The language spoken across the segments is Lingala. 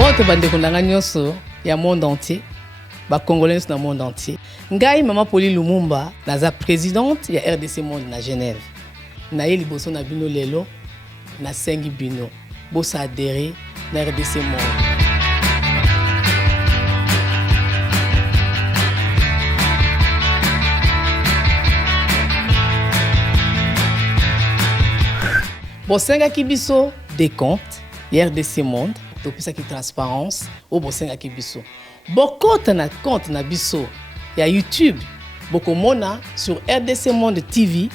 bote bandeko nanga nyonso ya monde entier, ba congolais dans le monde entier. Ngai Mama Pauline Lumumba naza présidente ya RDC Monde na Genève. Na ye liboso na bino lelo na sengi bino bosa adhérer na RDC Monde. Bosenga kibiso des comptes RDC Monde. Donc ça qui transparence au bosenga kibiso. Bokota na compte na biso ya YouTube. Bokomona sur RDC Monde TV.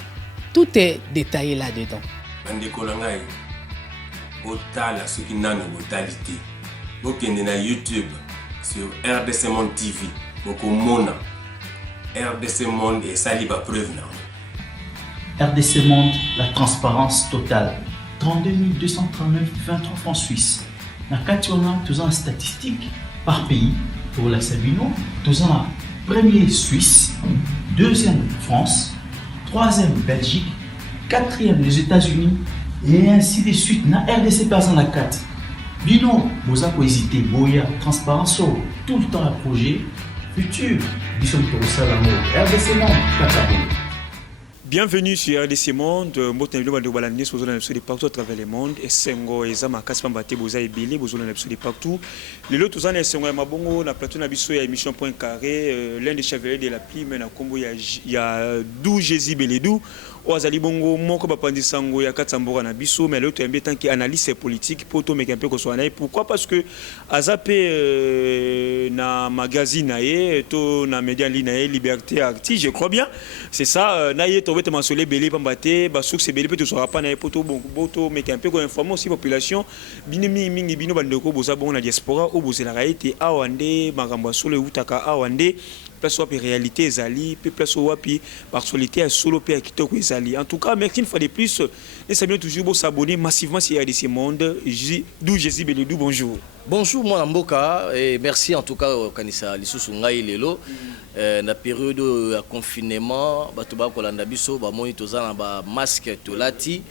Tout est détaillé là-dedans. Bandeko langai. Botala ce qui n'a no brutalité. Bokende na YouTube sur RDC Monde TV. Bokomona RDC Monde et saliba preuve na. RDC Monde, la transparence totale. 32 239 23 francs suisses. Na Kationa, tous en statistiques par pays. Pour la Sabino, tous en premier Suisse, deuxième France, troisième Belgique, quatrième les États-Unis et ainsi de suite. Na RDC pas en la 4. Bino, vous avez hésité, Boya, transparence, tout le temps à projet, futur. Bisous pour ça l'amour. RDC Monde, Katabo. Bienvenue sur RDC Monde, partout à travers le monde. Et Sengo, Ezama, Kaspambate, Boza et Billy, Bozola, de partout. Les lots, tous en Sengo, Mabongo, na plateau Nabiso, il y a émission Point Carré, l'un des chevaliers de la pluie, mais na Combo, il y a 12 Jésus Beledou. Oazali Bongo, Moko Bapandi Sango, il y a 4 Sambora Nabiso, mais l'autre, il y a un qui analyse politique pour tout, mais un peu qu'on soit là. Pourquoi? Parce que Azapé, na magazine, to na média ligne, Liberté Active, je crois bien. C'est ça, naïe, tu vas te belé pambaté basuk c'est belé peut sera pas na poto boto mais un peu qu'on informe aussi population binimi mingi bino bandeko boza bon na diaspora ou bozela raité awande makambo solo utaka awande place wapi réalité ezali pe place wapi partialité à solo pe kitoko ezali. En tout cas merci une fois de plus et ça bien toujours s'abonner massivement sur RDC Monde. D'où Jésus Beledou, bonjour. Bonjour mon Mboka et merci en tout cas kanisa lisusu ngai lelo na période de confinement bato ba kolanda biso ba moni tozana ba masque tolati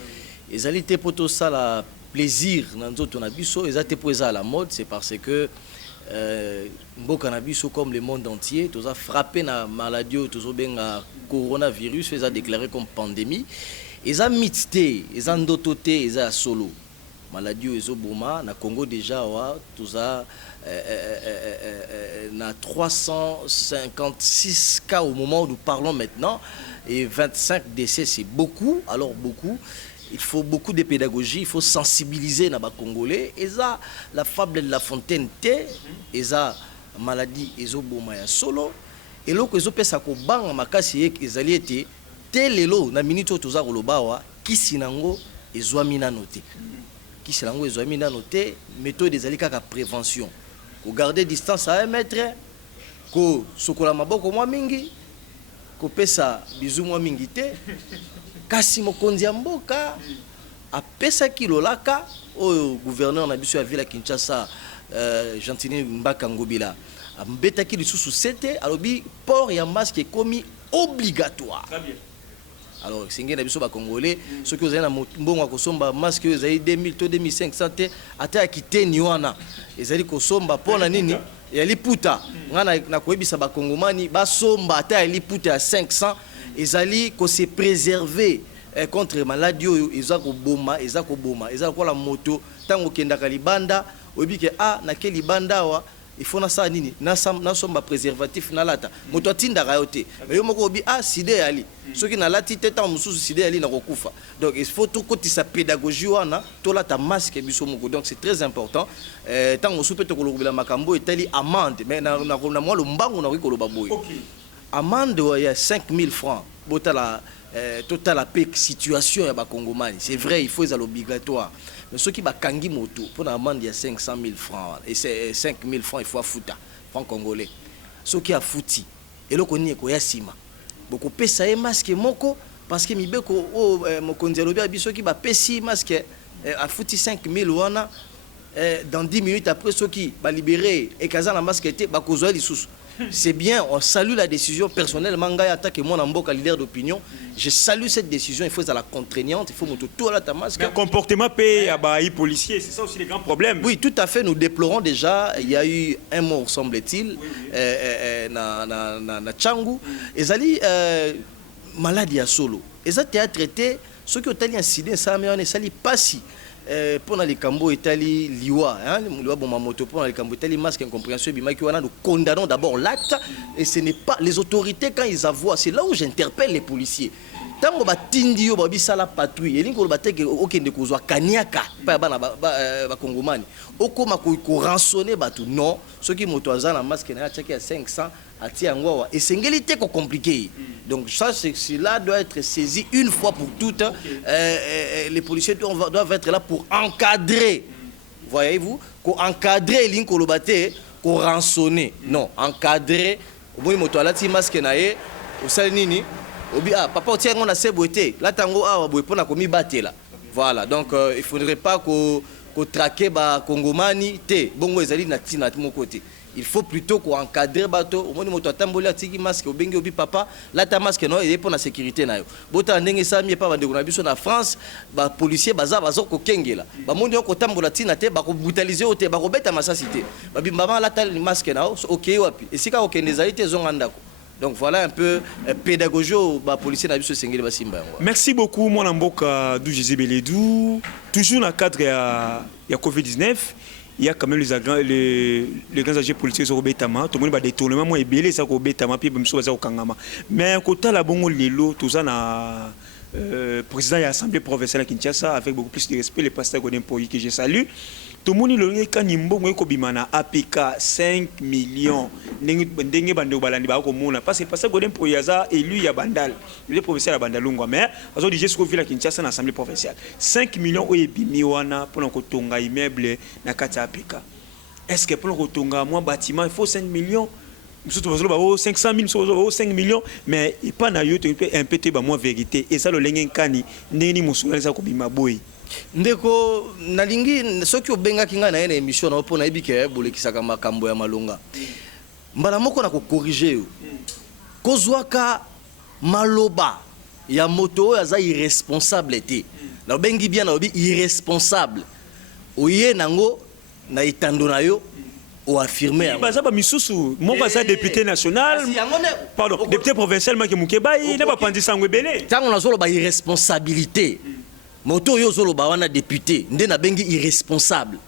ezali te poto sala plaisir na nzoto na biso ezate po eza la mode. C'est parce que Mboka na biso comme le monde entier toza frappé na maladie tozo benga coronavirus eza déclaré comme pandémie eza mixte eza ndoto te eza solo maladie ezoboma na Congo déjà wa toza na 356 cas au moment où nous parlons maintenant et 25 décès, c'est beaucoup. Alors beaucoup, il faut beaucoup de pédagogie, il faut sensibiliser les Congolais. Et ça, la fable de La Fontaine T, et ça, maladie ezoboma ya solo et loko ezopé sa ko banga makasi ezali été telelo na minute toza kolobawa kisinango ezwamina noté. Kisinango ezwamina noté méthode ezali kaka prévention. Ko garder distance à 1 mètre, ko sokola maboko mwa mingi, ko pesa bizu mwa mingi te, kasi mokonzi ya mboka apesa kilolaka au gouverneur na biso ya ville Kinshasa Gentini Mbaka Ngobila ambetaki lisusu sete alobi port ya masque est commis obligatoire. Très bien. Alors singe na biso ba congolais ceux qui ont mbongo kosomba masque ezali 2000 to 2500 te ata kiteni wana ezali kosomba pona nini ya liputa ngana na koyebisa ba kongomani basomba ata ya liputa ya 500 ezali ko se préserver contre maladie ezako boma eza ko la moto tango kendaka libanda obike na ke libanda wa il faut na ça nini na somba préservatif na lata moto atinda rayote mais yo moko obi side ali soki na lati teta mususu side ali na kokufa. Donc il faut tout côté sa pédagogie wana to lata masque biso moko. Donc c'est très important tango soupe to kolobela makambo etali amende mais na moi lo mbango na koloba boy amende ya 5000 francs botala total la situation ya ba Congomani. C'est vrai, il faut être obligatoire. Mais ceux qui ba kangi moto pour la amende il y a 500 000 francs et c'est 5 000 francs il faut fouta francs congolais. Ceux qui a fouti et le koni ko ya sima. Beaucoup pesa e masque moko parce que mibeko mokonzi lobi abiso qui ba pesi masque a fouti 5 000 wana dans 10 minutes après ceux qui ba libérer et kazana masque était ba kozwa lisusu. C'est bien, on salue la décision. Personnellement, attaque moi en tant leader d'opinion, je salue cette décision. Il faut la contraignante, il faut monter tout à la tamasque. Mais comportement paye à les policiers, c'est ça aussi les grands problèmes. Oui, tout à fait. Nous déplorons déjà. Il y a eu un mort, semble-t-il, na Tchangou. Ezali maladie à solo. Ezali a traité ceux qui ont été incidents, ça mais on est sali pas si. Pour les Cambo Italie liwa liwa bon moto pour les Cambo Italie masque incompréhension bimaki wana nous condamnons d'abord l'acte et ce n'est pas les autorités quand ils avoient, c'est là où j'interpelle les policiers. Tango batindi yo babisala patrouille elingo bateke okende kozwa kaniaka pa bana ba kongomani okoma ko rançonner batu non ceux qui moto azana masque na chaki à 500 ati yango et sengeli ko compliqué. Donc ça cela doit être saisi une fois pour toutes. Les policiers doivent être là pour encadrer. Voyez-vous, pour encadrer l'inko lobate, pour rançonner. Non, encadrer. Au moto alati masque nae au salinini. Papa tiens on a seboité. Là tango a pour na komi baté là. Voilà, donc il faudrait pas qu'on traquer ba kongomani te. Bongo ezali na tina de mon côté. Il faut plutôt qu'on encadre bateau au moins moto tambola tiki masque obengi obi papa là ta masque non et pour la sécurité na yo bota ndenge ça mi pas bande na biso na France ba policier baza ko kengela ba mondi ko tambola tina te ba ko brutaliser o te ba ko beta masasité ba bimba la ta masque na OK wapi et sika okende zalité zonga. Donc voilà un peu pédagogie ba policier na biso sengeli ba simba. Merci beaucoup mon amboka du Jésus Beledou toujours dans le cadre ya Covid-19. Il y a quand même les grands agents politiques au Betama, tout le monde va détourner, moi et belé ça au Betama, puis même au Kangama. Mais côté la bongo lelo, tout ça na président de l'Assemblée provinciale à Kinshasa avec beaucoup plus de respect le pasteur Godin Poyi que je salue. Tout le monde le kanimbo moi ko bimana APK 5 millions ndenge bande balandi ba ko mona parce que pasteur Godin Poyi aza élu ya Bandal, le provincial à Bandalungwa mais azo DJ ce ville à Kinshasa na Assemblée provinciale 5 millions o ebimi wana pour ko tonga immeuble na kati APK. Est-ce que pour ko tonga moi bâtiment il faut 5 millions? Surtout 500 000, 5 millions, mais il n'y a pas un peu de moins vérité. Et ça, le lengen kani, n'est ni moussoulan, ça comme ma boy. Ndeko, nalingi, ceux qui ont benga kinga na une émission, na opona ibike, bole kisaka makambo ya malonga. Mbala moko na ko corriger. Kozwaka maloba ya moto ya za irresponsable te. Na bengi bien na obi irresponsable. Oye nango na itando na yo. Ou affirmer. Bazaba misusu, mon baza député national, pardon, député provincial qui mukeba, il n'a pas pensé sangwe belé. Tant on a zolo ba irresponsabilité. Moto yo zolo ba wana député, ndé na bengi irresponsable.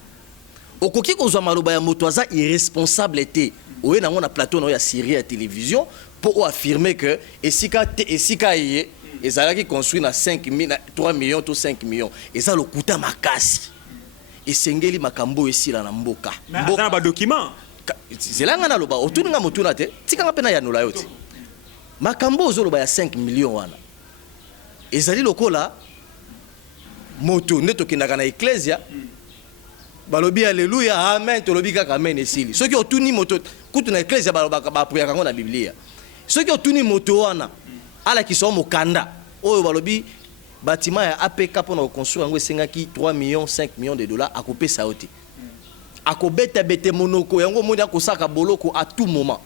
Okoki ko zo maloba ya moto aza irresponsable té. Oye na ngona plateau na ya série à télévision pour affirmer que esika yé ezalaki construit na 5 000 3 millions to 5 millions. Eza lokuta makasi. Et sengeli makambo esila na mboka. Mboka ba document. Zelanga na loba otuninga motuna te. Tika ngapena ya nola yote. Makambo ozoloba ya 5 millions wana. Ezali lokola moto neto kinaka na ecclesia. Balobi alléluia amen to lobi kaka amen esili. Soki otuni moto kutu na ecclesia baloba ba priya kango na Biblia. Soki otuni moto wana ala kiso mokanda oyo balobi bâtiment ya APK pour nous construire ngo sengaki 3 millions 5 millions de dollars à couper ça oti akobeta bete monoko yango moni akosaka boloko à tout moment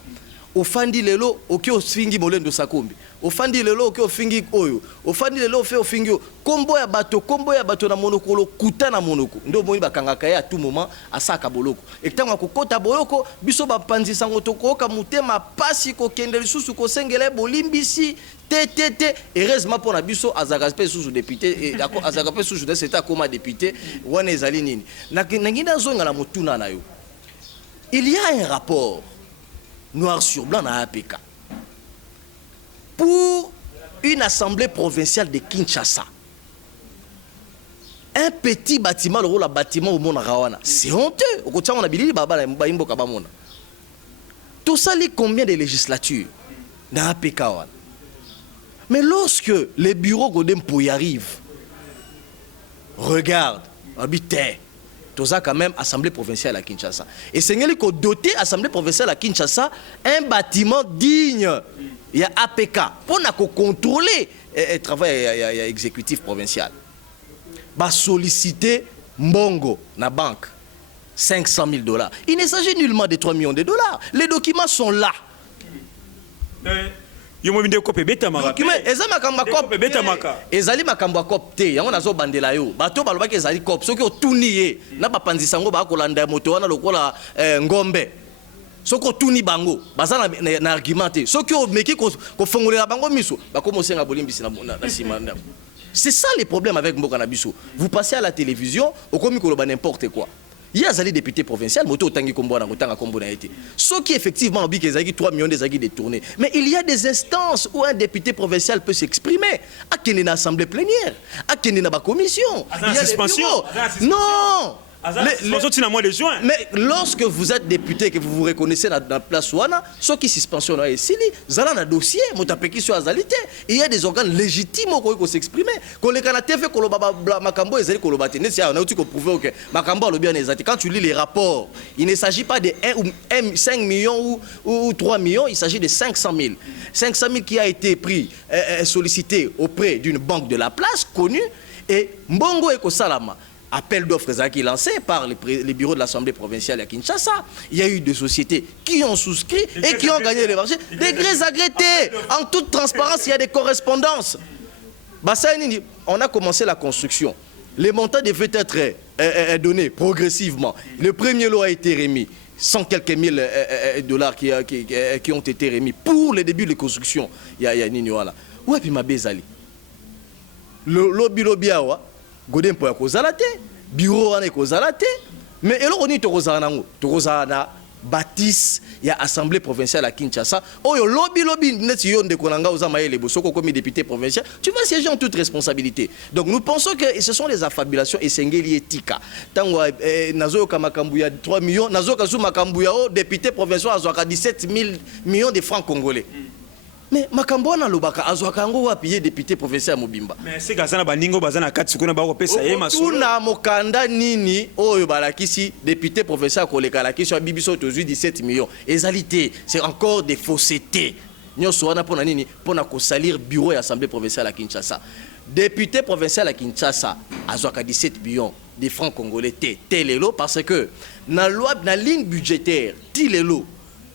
ofandi lelo oki ofingi molendo sakombi ofandi lelo oki ofingi oyo ofandi lelo ofe ofingi kombo ya bato na monoko kuta na monoko ndo moni bakangaka ya à tout moment asaka boloko etango akokota boloko biso bapanzi sango tokoka mutema pasi ko kende lisusu ko sengela bolimbisi TTT heureusement pour na biso azaka sous député azaka sous de cet comme député wana ezali nini na ngina zonga la mutuna na yo. Il y a un rapport noir sur blanc à APK pour une assemblée provinciale de Kinshasa. Un petit bâtiment, le rôle bâtiment au monde Rawana. C'est honteux. Au côté on a bilili baba imbo kabamona. Tout ça lit combien de législatures dans APK wana. Mais lorsque les bureaux Godin Poyi arrivent, regarde, habitez. Tout ça quand même assemblée provinciale à Kinshasa. Et c'est qu'il faut doter assemblée provinciale à Kinshasa un bâtiment digne. Il y a APK pour contrôler le travail exécutif provincial. Bah solliciter Mbongo na banque 500 000 $. Il ne s'agit nullement de 3 millions de dollars. Les documents sont là. Yo mo binde kopé beta maka. Document eza makambo cop beta maka. Ezali makambo cop te yango nazo bandela yo. Bato balobaki ezali cop soki otuni ye na bapanzisa ngo ba kolanda moto wana lokola ngombe. Soki otuni bango baza na argumenté. Soki omeki ko fongolela bango miso bakomosenga bolimbisi na sima. C'est ça les problèmes avec Mboka na biso. Vous passez à la télévision okomi koloba n'importe quoi. Il y a des députés provinciaux, ceux qui effectivement ont dit qu'ils ont 3 millions de détournés. Mais il y a des instances où un député provincial peut s'exprimer. À qui est l'assemblée plénière, à qui est la commission. Il y a des bureaux. Non. Mais lorsque vous êtes député et que vous vous reconnaissez dans la place Ouana, ceux qui suspensionnent ici, vous avez un dossier, il y a des organes légitimes qui peuvent s'exprimer. Quand tu lis les rapports, il ne s'agit pas de 5 millions ou 3 millions, il s'agit de 500 000. 500 000 qui a été pris, sollicité auprès d'une banque de la place connue, et Mbongo Eko Salama. Appel d'offres qui est lancé par les bureaux de l'Assemblée provinciale à Kinshasa. Il y a eu des sociétés qui ont souscrit et qui ont gagné les marchés. Des grés agrétés. En toute transparence, il y a des correspondances. On a commencé la construction. Les montants devaient être donnés progressivement. Le premier lot a été remis. 100 quelques mille dollars qui ont été remis pour le début de la construction. Il y a Niniwala. Où est-ce que ma bezali? Le lobby awa. Godem po ya kozala te, bureau wana kozala te, mais eloko ni tokozala nango, tokozala bâtisse ya assemblée provinciale à Kinshasa. Oyo lobby neti yo ndeko nanga oza mayele bosoko comme député provincial, tu vas siéger en toute responsabilité. Donc nous pensons que ce sont les affabulations esengeli etika. Tango nazo kamakambu ya 3 millions, nazo kazu makambu ya député provincial azwaka 17 millions de francs congolais. Mais makambo na lobaka azwaka ngo wapi député provincial Mobimba. Mais c'est gazana baningo bazana kati kuna ba kopesa ye masolo. Tuna mokanda nini oyo balakisi député provincial koleka la question bibiso tozui 17 millions. Ezalité, c'est encore des faussetés. Nyoso wana pona nini pona ko salir bureau et assemblée provinciale à Kinshasa. Député provincial à Kinshasa azwaka 17 millions de francs congolais telelo parce que na loi na ligne budgétaire tilelo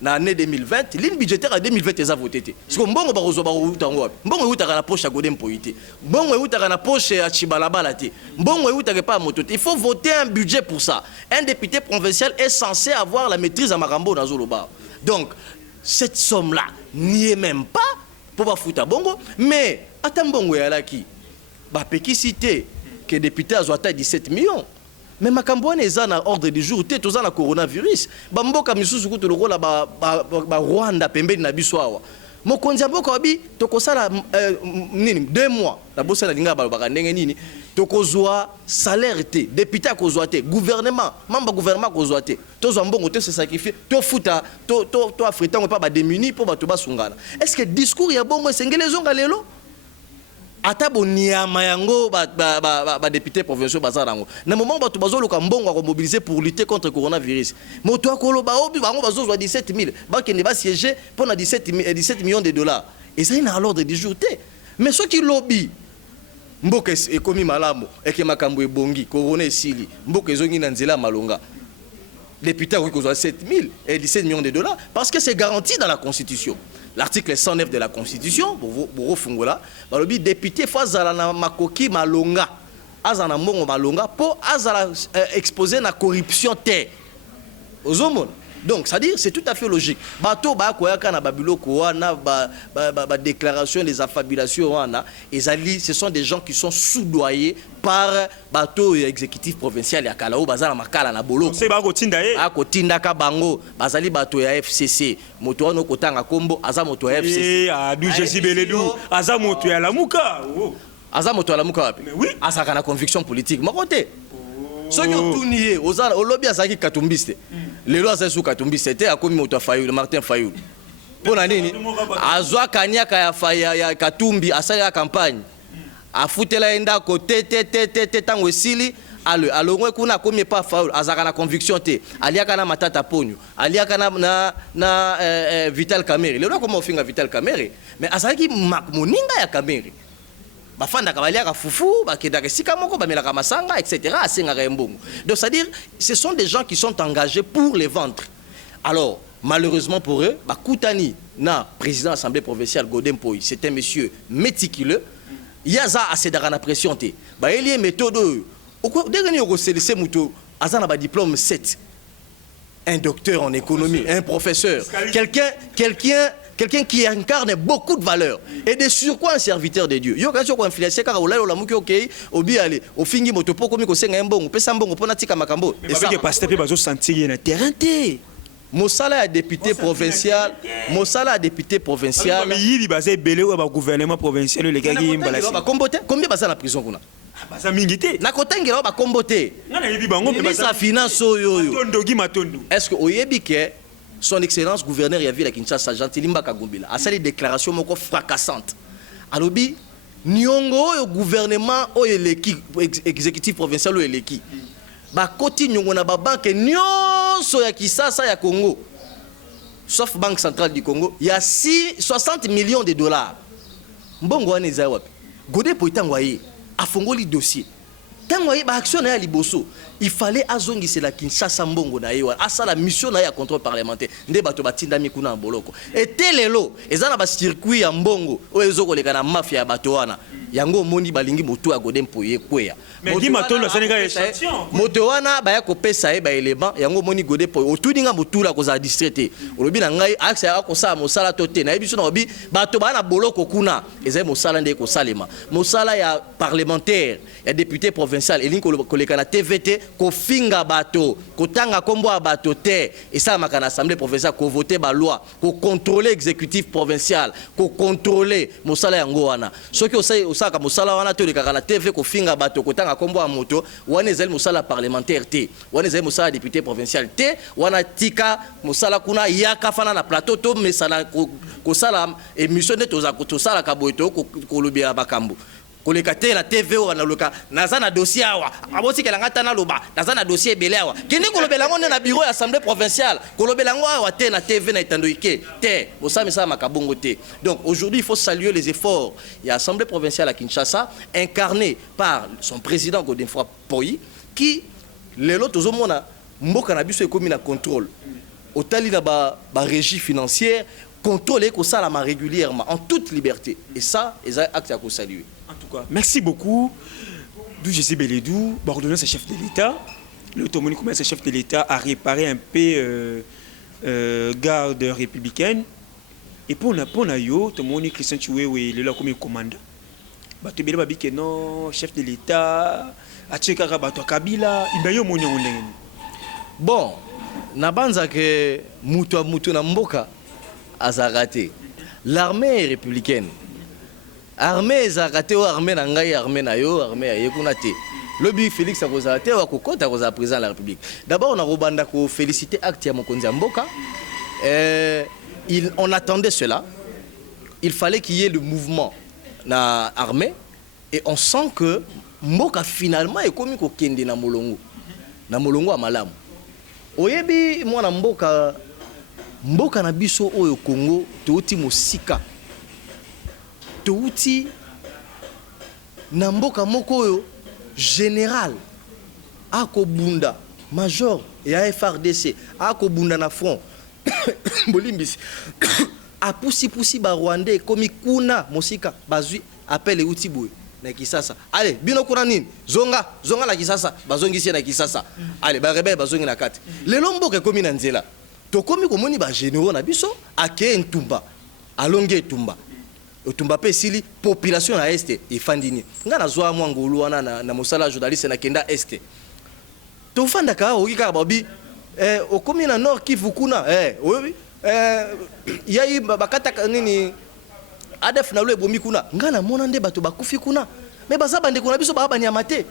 dans l'année 2020, ligne budgétaire en 2020 est voté. Parce que Mbongo barozo baroutango, Mbongo utaka na poche à Godem Poité, Mbongo utaka na poche à Chibalabalate, Mbongo utaka pas à moto. Il faut voter un budget pour ça. Un député provincial est censé avoir la maîtrise à Marambo dans Zoloba. Donc cette somme-là n'y est même pas pour ba fouta Bongo, mais attends Mbongo ya laki, ba peki cité que député a 17 millions. Mais makambo wana eza na ordre du jour te toza na coronavirus bamboka misusu kutu lokola ba Rwanda pembeni na biso awa mokonzi mboka wabi tokosala nini 2 mois na bosa na linga ba ndenge nini tokozwa salaire te député akozwa te gouvernement membre gouvernement akozwa te tozwa mbongo te se sacrifier to futa to afritango pa ba démunis po ba to basungana. Est-ce que discours ya bongo esengele zonga lelo ata boniama yango ba député provinciaux bazarango na moment ba to bazoluka mbongo ko mobiliser pour lutter contre le coronavirus moto akoloba obi bango bazozwa 17 000 banque ne va siéger pour 17 millions de dollars et ça est à l'ordre du jour te mais ceux qui lobby mboka ekomi malamu eke makambo ebongi corona esili mboka ezongi na nzela malonga député a kozwa 7 000 et 17 millions de dollars parce que c'est garanti dans la constitution. L'article 109 de la Constitution, Boro Fungola, le député Fazala na makoki malonga, azana mbongo malonga, pour azala exposer la corruption terre. Donc, c'est-à-dire, c'est tout à fait logique. Bato ba koyaka na babiloko wana ba déclaration des affabulations wana, ce sont des gens qui sont soudoyés par bateau exécutif provincial ya Kalao bazala makala na boloko. C'est ba kotinda e. A kotinda ka bango bazali bato ya FCC. Moto wana kotanga kombo aza moto ya FCC. A du Jesibeledu, aza moto ya Lamuka. Aza moto ya Lamuka wapi? Mais oui. Asa kana conviction politique. Mokote. Soki otuniye ozala olobi azaki katumbiste. Lelo azasu katumbiste te akomi moto Fayulu Martin Fayulu. Pona nini? Azwa kanyaka ya Katumbi asali la campagne. Afutela enda ko te tango esili alongwe kuna komi pa Fayulu azaka na conviction te. Aliaka na Matata Ponyo, aliaka na Vital Kamerhe. Lelo comment ofinga Vital Kamerhe? Mais azaki moninga ya Kamerhe. Bafanda kabaliaka fufu bakendaka sika moko bamelaka masanga etc. asengaka mbongo. Donc c'est-à-dire ce sont des gens qui sont engagés pour les ventres. Alors malheureusement pour eux bakutani na président de l'Assemblée provinciale Godin Poy, c'est un monsieur méticuleux. Il y a ça assez de pression. Il y a une méthode. Dès que c'est laissé muto, azana ba diplôme 7. Un docteur en économie, un professeur, quelqu'un qui incarne beaucoup de valeurs et de surcroît un serviteur de Dieu. Yo quand on influencer car on la muki OK, obi aller, au fingi moto poko mi ko senga mbongo, pesa mbongo pona tika makambo. Et ça que pasteur pe bazo sentir na terrain té. Mosala a député provincial, Mosala a député provincial. Mais il basé belé ou ba gouvernement provincial les gars qui mbalasi. Combien basa na prison kuna? Basa mingité. Na kotengela ba kombote. Na yebi bango pe basa finance yo. Matondo. Est-ce que oyebi que son excellence gouverneur ya ville à Kinshasa Gentilimba Kagumbila a sali déclaration moko fracassante. Alobi nyongo yo gouvernement o eleki exécutif provincial o eleki. Ba koti nyongo na ba banque nyonso ya Kisasa ya Congo. Sauf Banque centrale du Congo, il y a 60 millions de dollars. Mbongo wana eza wapi? Godin Poy tangwaye afongoli dossier. Tangwaye ba action na ya liboso. Il fallait azongisi la Kinshasa mbongo na yewa. Asa la mission na ya contrôle parlementaire. Nde bato batinda mikuna na boloko. Et telelo, ezana ba circuit ya mbongo oyo ezokoleka na mafia ya bato wana. Yango moni balingi moto ya Godin Poy kwea. Mais di matolo Sénégal échantillon. Moto wana ba ya kopesa e ba élément yango moni Godin Poy otuninga motula ko za distraité. Olobi na ngai axe ya ko sa mosala tote na yebiso na obi bato bana boloko kuna. Ezai mosala nde ko salema. Mosala ya parlementaire, ya député provincial elingi koleka na TVT ko finga bato, ko tanga kombo ya bato te. Et ça maka na assemblée provinciale ko voter ba loi, ko contrôler exécutif provincial, ko contrôler mosala yango wana. Soki osaka mosala wana to lekaka na TV ko finga bato ko tanga kombo ya moto, wana ezali mosala parlementaire te. Wana ezali mosala député provincial te. Wana tika mosala kuna yaka fana na plateau to mesala ko sala émission de to sala kaboito ko lobia bakambo. Koleka te na TV wana loka naza na dossier awa abosi kelanga tana loba naza na dossier belé awa kini kolobela ngo na bureau ya assemblée provinciale kolobela ngo awa te na TV na itandoike te bosami sa makabongo te. Donc aujourd'hui il faut saluer les efforts ya assemblée provinciale à Kinshasa incarné par son président Godin Poy qui lelo tozomona mboka na biso ekomi na contrôle otali na ba régie financière contrôler ko sala ma régulièrement en toute liberté et ça est acte à saluer. En tout cas, merci beaucoup. D'où je suis Beledou, ordonnance à chef de l'État. Le Tomoni commence à chef de l'État à réparer un peu garde républicaine. Et pour la yo, Tomoni Christian Choué, il est là comme commandant. Bato Bele Babi que non, chef de l'État, a tchekara bato Kabila, il y a mon nom. Bon, nabanza que mutu na mboka azarate. L'armée républicaine. Armée ezakate o armée na ngai armée na yo armée ya yekuna te. Lobi Félix akozate wa kokota koza président de la République. D'abord on a robanda ko féliciter acte ya mokonzi mboka. On attendait cela. Il fallait qu'il y ait le mouvement na armée et on sent que mboka finalement est comme ko kende na molongo. Na molongo a malamu. Oyebi mwana mboka na biso oyo Congo touti mosika. Touti na mboka moko oyo général akobunda major ya FRDC akobunda na front bolimbisi apusi ba Rwandais komi kuna mosika bazui appelle uti boy na Kisasa allez bino kuna nini zonga la Kisasa bazongisi na Kisasa allez ba rebelle bazongi na kati lelo mboka komi na nzela to komi komoni ba généraux na biso ake ntumba alonge tumba otumba pe sili population na este efandini nga na zwa mwangulu wana na mosala journaliste na kenda este to fanda ka okika babi okomi na nord Kivu kuna obi yayi bakata nini adef na lwe bomi kuna nga na mona nde bato bakufi kuna mais bazaba ndeko na biso baba ni amate.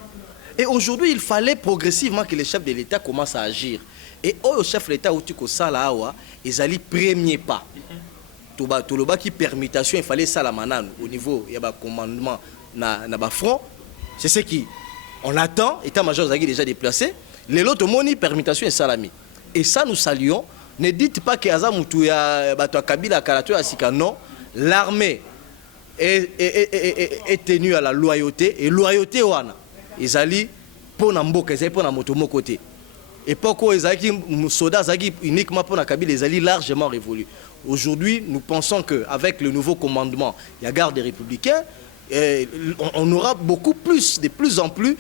Et aujourd'hui il fallait progressivement que les chefs de l'État commencent à agir et au chef de l'État uti ko sala awa ezali premier pas. Tout le bas qui permutation, il fallait ça la manane au niveau il y a commandement na front. C'est ce qui on attend. État-major Zagui déjà déplacé. Les autres moni permutation et salami. Et ça nous saluons. Ne dites pas que Azamutu ya bato Kabila Kalato Asika non. L'armée est tenue à la loyauté et loyauté wana. Ils allaient pour Namboka, ils allaient pour Namotomo côté. époque où les soldats uniquement pour la Kabila, les alliés largement révolus. Aujourd'hui, nous pensons qu'avec le nouveau commandement, il y a garde des républicains, on aura beaucoup plus, de plus en plus,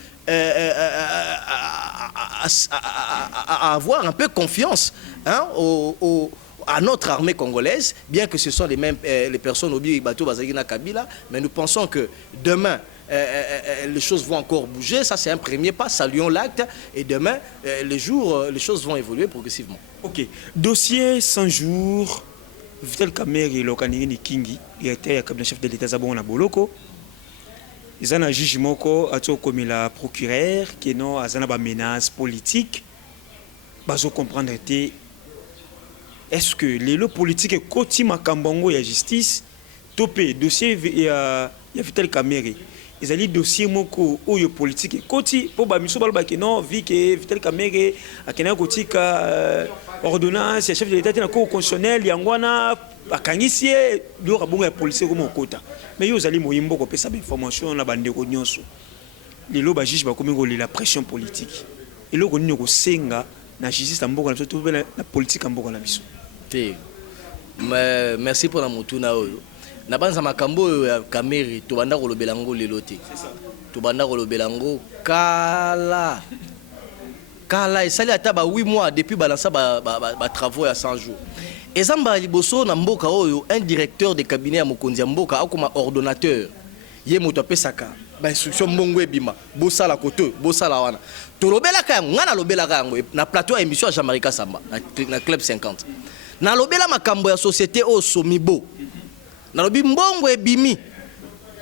à avoir un peu confiance hein, à notre armée congolaise, bien que ce sont les mêmes les personnes au bateau Bazagina Kabila, mais nous pensons que demain, les choses vont encore bouger. Ça, c'est un premier pas. Saluons l'acte. Et demain, les choses vont évoluer progressivement. Ok. Dossier 100 jours. Vital Kamerhe, Lokanini Kingi, il était le chef de l'État Zabon Boloko. Ils ont un jugement comme la procureure qui est non à une menace politique. Bazo comprendre est-ce que les lots politiques côté Makambongo et la justice topé dossier il y a Vital Kamerhe. Ils ont dit dossier moko ou politique côté pour bamiso balba que non vu que Vital Kamerhe a kena côté ordonnance chef de l'État na cour constitutionnel yangwana akangisie dio kabonga ya policier comme okota mais yo zali moyimbo ko pesa information na bande ko nyonso les lots ba juge ba komi la pression politique et lo ko nini ko senga na justice na mboka na biso to na politique mboka na biso te merci pour la motuna oyo na banza makambo ya Kamerhe to banda ko lobelango lelo te to banda ko lobelango kala et ça ata ba 8 mois depuis balança ba travaux à 100 jours ezamba liboso na mboka oyo un directeur de cabinet ya mokonzi ya mboka akoma ordonnateur ye moto apesaka ba instruction mbongo ebima bosala koto bosala wana to lobelaka ngana lobelaka yango na plateau ya émission ya Jean-Marie Kasamba na club 50 na lobela makambo ya société o Somibo na lobi mbongo ebimi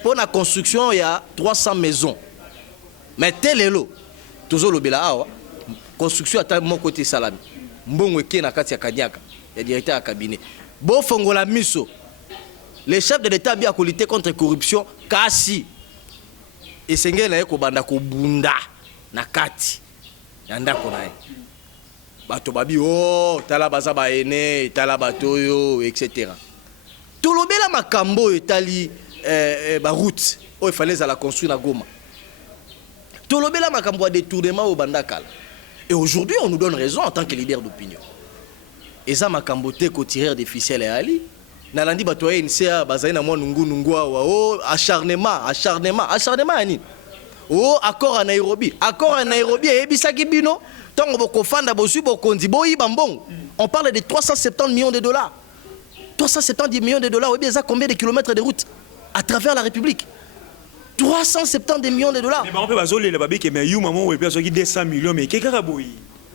pour la construction ya 300 maisons mais telelo tozo lobela awa construction ata mon côté salami mbongo eke na kati ya kanyaka ya directeur ya cabinet bo fongola miso les chefs de l'état bien ko lutter contre corruption kasi esengeli na ye ko banda ko bunda na kati ya ndako na ye bato babi tala baza ba ene tala bato yo etc. Tolobela makambo etali ba route o il fallait la construire na Goma. Tolobela makambo a détournement au bandakala. Et aujourd'hui, on nous donne raison en tant que leader d'opinion. Et ça makambo te ko tireur des ficelles ali nalandi bato ya NCA bazali na mwa nungu acharnement ani. Accord à Nairobi ebisaki bino tango bokofanda bosu bokonzi boyiba mbongo. On parle de 370 millions de dollars. 370 millions de dollars, oui, bien ça combien de kilomètres de route à travers la République? 370 millions de dollars. Mais on peut pas zoler le babi qui mais you maman ou bien 200 millions mais qu'est-ce que boy?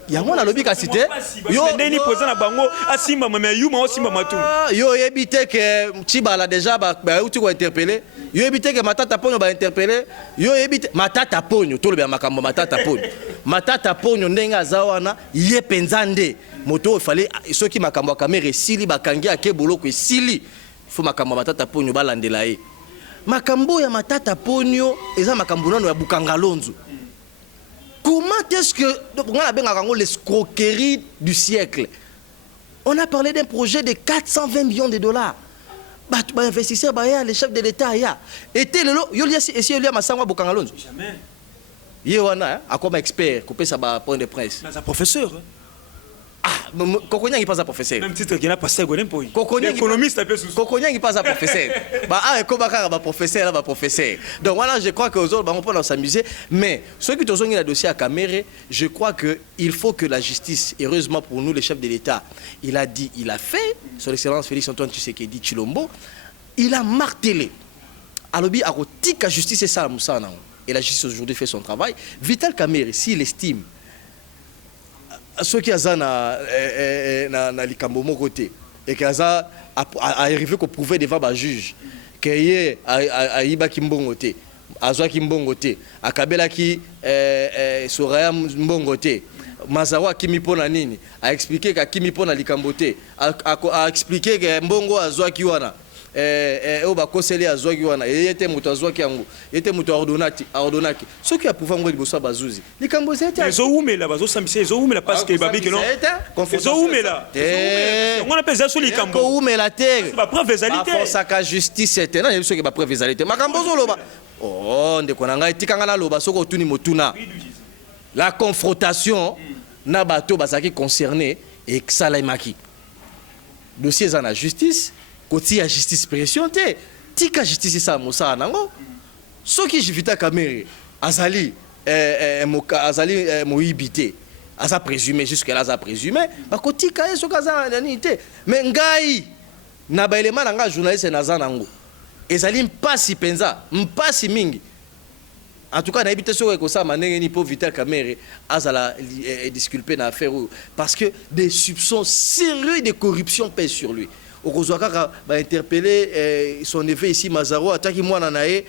Yango na lobi ka cité. Yo neni poser na bango asimba mais you maman simba matu. Yo ebité que Tibala déjà ba uti ko interpeller. Yo ebité que Matata Ponyo ba interpeller. Yo ebité Matata Ponyo to le bien makambo Matata Ponyo. Matata Ponyo ndenga zawana ye penzande. Moto il fallait ceux qui makambo Kamerhe sili bakangi ake boloko sili faut makambo Matata Ponyo balandela ye. Makambo ya Matata Ponyo eza makambo nano ya Bukangalonzo. Comment est-ce que on a l'escroquerie du siècle? On a parlé d'un projet de 420 millions de dollars. Bah investisseurs les chefs de l'État et telelo yo lia si yo lia masangwa Bukangalonzo. Jamais. Yewana a comme expert coupé ça point de presse. Mais un professeur. Kokonya qui passe à professeur. Même titre qui n'a pas segondé pour lui. Économiste un peu sous. Kokonya qui passe à professeur. Professeur là, professeur. Donc voilà, je crois que aux autres, on peut s'amuser. Mais ceux qui ont le dossier à Kamerhe, je crois que il faut que la justice, heureusement pour nous, les chefs de l'État, il a dit, il a fait. Son Excellence Félix Antoine Tshisekedi Tshilombo, il a martelé. Alobi a rotique à justice et ça, et la justice aujourd'hui fait son travail. Vital Kamerhe, s'il estime ceux qui ont na likambo côté et qui ont arrivé qu'on pouvait devant le juge que yé a iba kimbongote azwa kimbongote akabela ki soraya mbongote mazawa kimi pona nini a expliqué que kimi pona likambote a expliqué que mbongo azwa ki wana o ba koseli azwaki wana yete muto azwaki yango yete muto ordonaki ceux qui a pouvoir ngo liboso bazuzi likambo zete ezo umela bazo sambisa ezo umela parce que babi que non ezo umela on appelle ça sur likambo ko umela te ba preuve égalité ba force ka justice te na yeso ke ba preuve égalité makambo zo loba ndeko na ngai tikanga na loba soko tuni motuna la confrontation na bato bazaki concerné et salamaki dossier za na justice koti ya justice pression te tika justice sa mosala nango soki Jivita Kamere azali azali moibité aza présumé jusque là aza présumé bakotika soki aza nani te mais ngai na ba élément nga journaliste naza nango ezali mpasi penza mpasi mingi. En tout cas, on a évité ça, ni pour Vital Kamere, azala disculpé dans l'affaire parce que des soupçons sérieux de corruption pèsent sur lui. Au Kozouaka va interpeller son effet ici Mazaro, attaque moi nanae,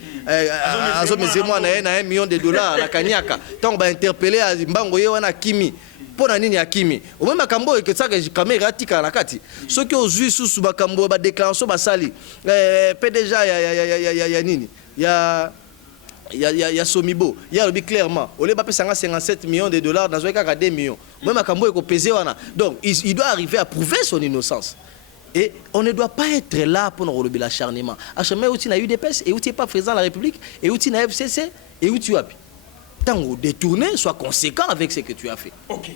moi na $1 million la Kanyaka. Tant on va interpeller à Mbangoye wana Kimi. Pour nini ya Kimi. Au même Kambo que ça que Kamera tika na kati. Ce qui aux yeux sous Bakambo ba déclaration basali. PDG ya nini. Il y a Somibo, il y a le clairement. Au lieu de 57 millions de dollars dans un cas 2 millions. Même à Kambo est pesé. Donc il doit arriver à prouver son innocence. Et on ne doit pas être là pour nous relever l'acharnement. À chaque fois, il y a eu des PES et où tu n'es pas président de la République et où tu es FCC et où tu as. Tant que détourné, sois conséquent avec ce que tu as fait. Ok.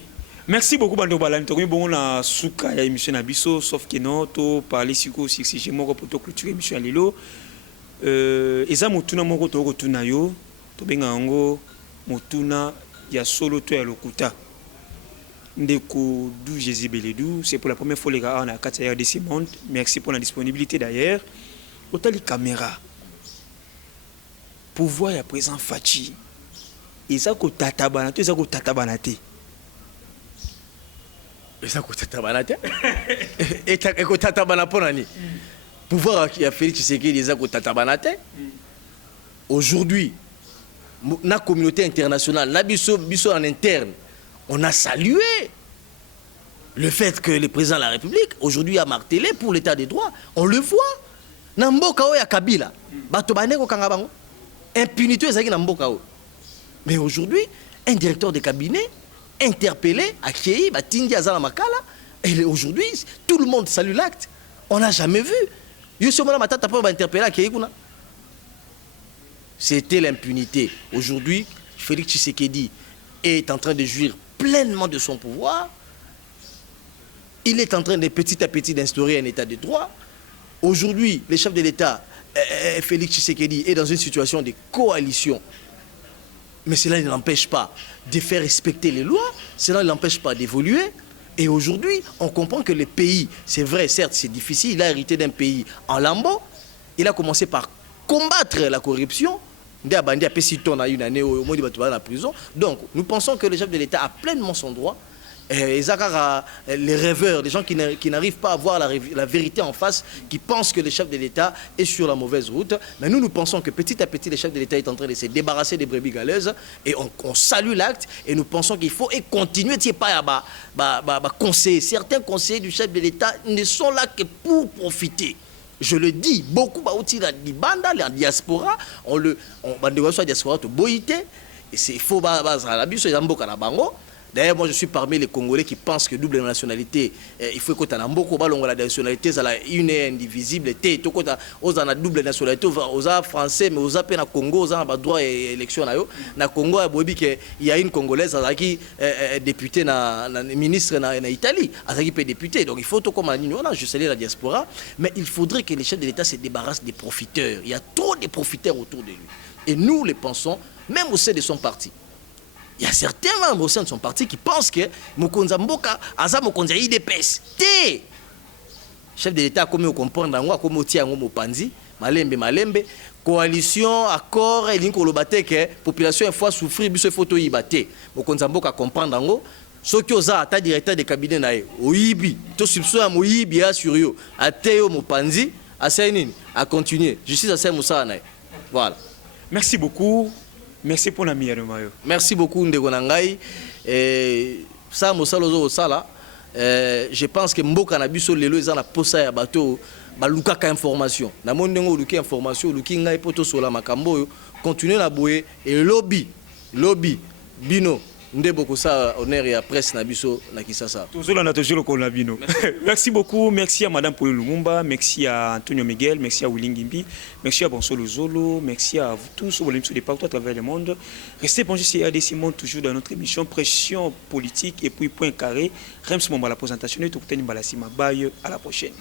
Merci beaucoup, Bando Balam. Tu as bon la souka ya émission Nabiso, sauf que non, tu parles si j'ai mon pour clôturer émission Lilo. Eza motuna moko to rotuna yo to benga ngo motuna ya solo to ya lokuta ndeko du Jésus Beledou. C'est pour la première fois les gars on a 4 heures de ce monde. Merci pour la disponibilité d'ailleurs. Otali caméra pour voir à présent Fachi eza ko tatabana to eza ko tatabana te eza ko tatabana te et ko tatabana ponani pouvoir qui a fait Tshisekedi des Tabanate. Aujourd'hui, la communauté internationale, la biso en interne, on a salué le fait que le président de la République aujourd'hui a martelé pour l'état des droits. On le voit. Namboka ya Kabila, bato baneko kangabango. Impunité ezaki namboka o. Mais aujourd'hui, un directeur de cabinet interpellé, accueilli, batindi azala makala, et aujourd'hui, tout le monde salue l'acte. On n'a jamais vu. C'était l'impunité. Aujourd'hui, Félix Tshisekedi est en train de jouir pleinement de son pouvoir. Il est en train de petit à petit d'instaurer un état de droit. Aujourd'hui, le chef de l'État, Félix Tshisekedi, est dans une situation de coalition. Mais cela ne l'empêche pas de faire respecter les lois. Cela ne l'empêche pas d'évoluer. Et aujourd'hui, on comprend que le pays, c'est vrai, certes, c'est difficile, il a hérité d'un pays en lambeaux. Il a commencé par combattre la corruption. Il a une année au moins de la prison. Donc, nous pensons que le chef de l'État a pleinement son droit. Les rêveurs, les gens qui n'arrivent pas à voir la vérité en face, qui pensent que le chef de l'État est sur la mauvaise route. Mais nous pensons que petit à petit, le chef de l'État est en train de se débarrasser des brebis galeuses. Et on salue l'acte. Et nous pensons qu'il faut continuer. Certains conseillers du chef de l'État ne sont là que pour profiter. Je le dis, beaucoup la diaspora, on diaspora et c'est faux, d'ailleurs, moi je suis parmi les Congolais qui pensent que double nationalité, il faut que tu aies la nationalité, une est indivisible, tu as double nationalité, aux français, mais aux appels à Congo, aux a droit à l'élection. Na Congo, il y a une Congolaise qui est députée, ministre en Italie, qui est députée. Donc il faut tout comme je salue la diaspora, mais il faudrait que les chefs de l'État se débarrassent des profiteurs. Il y a trop de profiteurs autour de lui. Et nous les pensons, même au sein de son parti. Il y a certains membres au sein de son parti qui pensent que Mokonza Mboka aza Mokonza IDPS. Té chef de l'État comme comprendre comme otia ngo mopanzi malembe coalition accord et linko lobate que population une fois souffrir biso photo yibate Mokonza Mboka comprendre ngo soki oza ata directeur de cabinet nae oyibi to soupçon ya moyibi ya sur yo ateyo mopanzi asa nini a continuer justice asa musala nae. Voilà. Merci beaucoup. Merci pour la mienne, Mayo. Merci beaucoup, Ndegonangai. Ça, Mosalo Sala. Je pense que Mboka Nabiso Lelo est dans la posa ya bateau. Baluka ka information. Na mondengo luki information, luki ngai poto sola makambo. Continuez la boye et lobby, bino, nde boko ça honneur ya presse na biso na Kisasa. Merci beaucoup, merci à Madame Pauline Lumumba, merci à Antonio Miguel, merci à Willing Gimbi, merci à Bonsolo Zolo, merci à vous tous au de partout à travers le monde. Restez branchés sur RDC Monde toujours dans notre émission Pression politique et puis point carré. Rems moment la présentation et tout à la prochaine.